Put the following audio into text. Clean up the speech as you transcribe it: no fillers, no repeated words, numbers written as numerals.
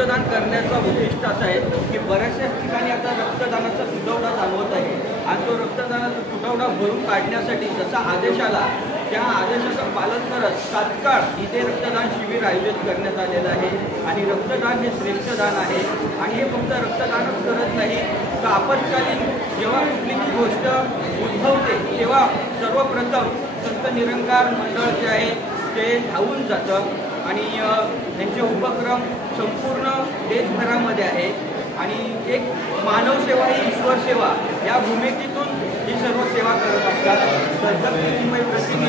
रक्तदान करण्याचा उद्दिष्ट असं आहे की बऱ्याचशा ठिकाणी आता रक्तदानाचा तुटवडा जाणवत आहे आणि तो रक्तदानाचा तुटवडा भरून काढण्यासाठी जसा आदेश आला त्या आदेशाचं पालन करत तात्काळ इथे रक्तदान शिबिर आयोजित करण्यात आलेलं आहे आणि रक्तदान हे श्रेष्ठ दान आहे आणि हे फक्त रक्तदानच करत नाही तर आपत्कालीन जेव्हा कुठलीही गोष्ट उद्भवते तेव्हा सर्वप्रथम संत निरंकार मंडळ जे आहे ते धावून जातं आणि त्यांचे उपक्रम संपूर्ण देशभरामध्ये आहे आणि एक मानव सेवा ही ईश्वर सेवा या भूमिकेतून ही सर्व सेवा करत असतात. तर मुंबई प्रति